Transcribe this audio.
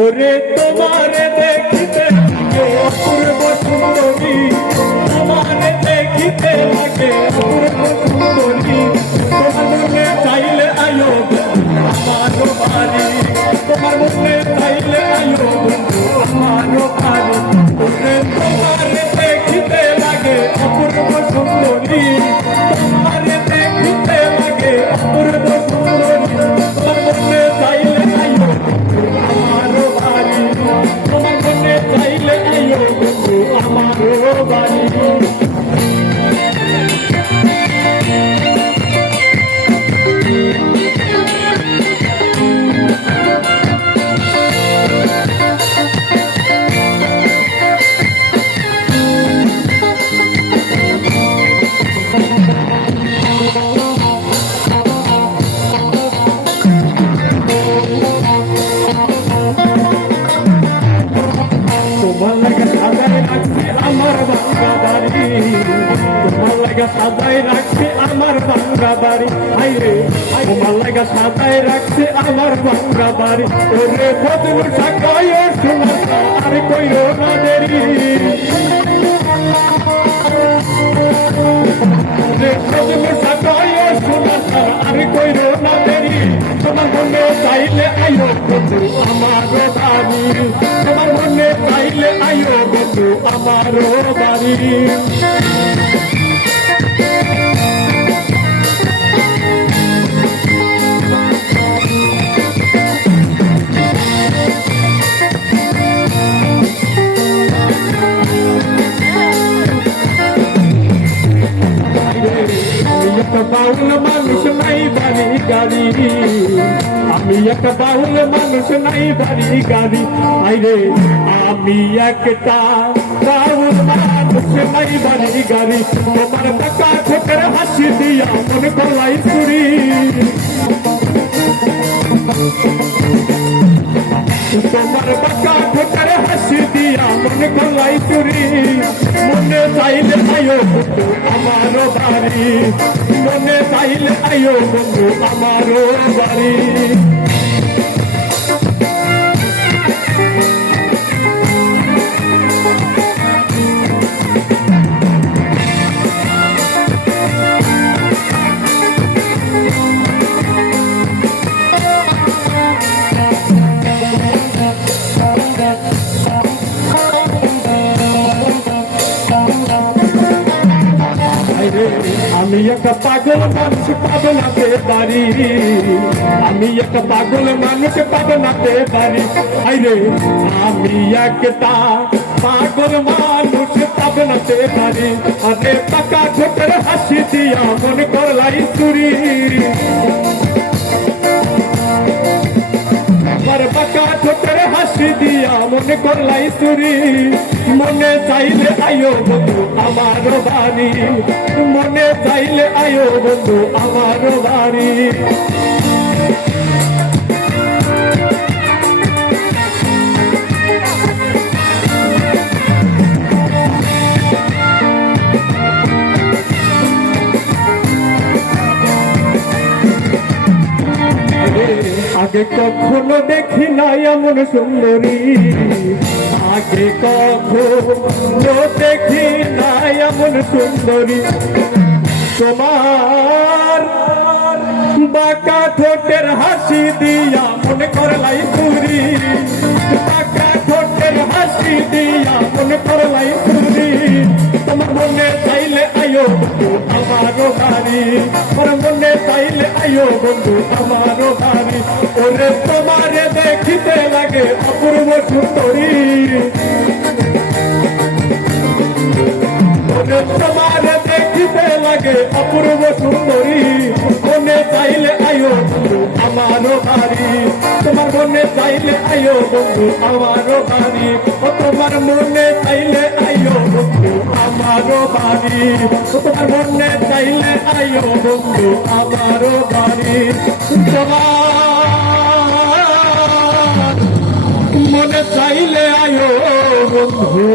ওরে তোমারে দেখিতে লাগে অপূর্ব সুন্দরী, তোমারে দেখিতে লাগে অপূর্ব সুন্দরী, তোমার মনে চাইলে আয়ো আমারও বাড়ি, তোমার মনে চাইলে আয়ো আমারও বাড়ি। ওরে তোমারে দেখিতে লাগে অপূর্ব সুন্দরী, তোমারে দেখিতে লাগে অপূর্ব সুন্দরী, তোমার মনে চাইলে আয়ো আমারও বাড়ি, তোমার মনে চাইলে আয়ো আমারও বাড়ি। তোমার লাগা সাজাই রাখছি আমার বাংলা বাড়ি, তোমার লাগা সাজাই রাখছি আমার বাংলা বাড়ি, হাইরে তোমার লাগা সাজাই রাখছি আমার বাংলা বাড়ি। ওরে বদলু সাকায় শোনা আর কইরো না দেরি, বদলু সাকায় শোনা আর কইরো না দেরি, তোমার মনে চাইলে আয়ো বন্ধু আমারও বাড়ি, তোমার মনে চাইলে আয়ো বন্ধু আমারও বাড়ি। বাউল মানুষ নাই বাড়ি গাড়ি, আমি একটা বাউল মানুষ নাই বাড়ি গাড়ি, আইরে আমি একটা বাউল মানুষ নাই বাড়ি গাড়ি, তোমার টাকা ঠোকের হাসি দিয়া মনে করলাই চুরি, তোমার টাকা ঠোকের হাসি দিয়া মনে করলাই চুরি, মনে চাইলে আয়ো বন্ধু আমারও বাড়ি, মনে চাইলে আয়ো বন্ধু আমারও বাড়ি। আমি একটা পাগল মানুষ পাবো নাতে পারি, আমি একটা পাগল মানুষ পাবো নাতে পারি, আইরে আমি একটা পাগল মানুষ পাবো নাতে পারি, আরে পাকা ঠোঁটের হাসি দিয়া মনে করলাই চুরি, আমার পাকা ঠোঁটের হাসি দিয়া মনে করলাই চুরি, মনে চাইলে আয়ো বন্ধু আমারও বাড়ি, মনে চাইলে আয়ো বন্ধু আমারও বাড়ি। আগে কখনো দেখি নাই এমন সুন্দরী, আগে কখনো দেখি নাই এমন সুন্দরী, তোমার বাঁকা ঠোঁটের হাসি দিয়া মনে করলাই চুরি, বাঁকা ঠোঁটের হাসি দিয়া মনে করলাই চুরি, তোমার মনে চাইলে আয়ো বন্ধু আমারও বাড়ি, তোমার মনে চাইলে আয়ো বন্ধু আমারও বাড়ি। ওরে তোমারে দেখিতে লাগে অপূর্ব সুন্দরী, ওরে তোমারে দেখিতে লাগে অপূর্ব সুন্দরী, মনে চাইলে আয়ো বন্ধু আমারও বাড়ি, তোমার মনে চাইলে আয়ো বন্ধু আমারও বাড়ি, ও তোমার মনে চাইলে আয়ো বন্ধু আমারও বাড়ি, তোমার মনে চাইলে আয়ো বন্ধু আমারও বাড়ি, তোমার মনে চাইলে আয়ো বন্ধু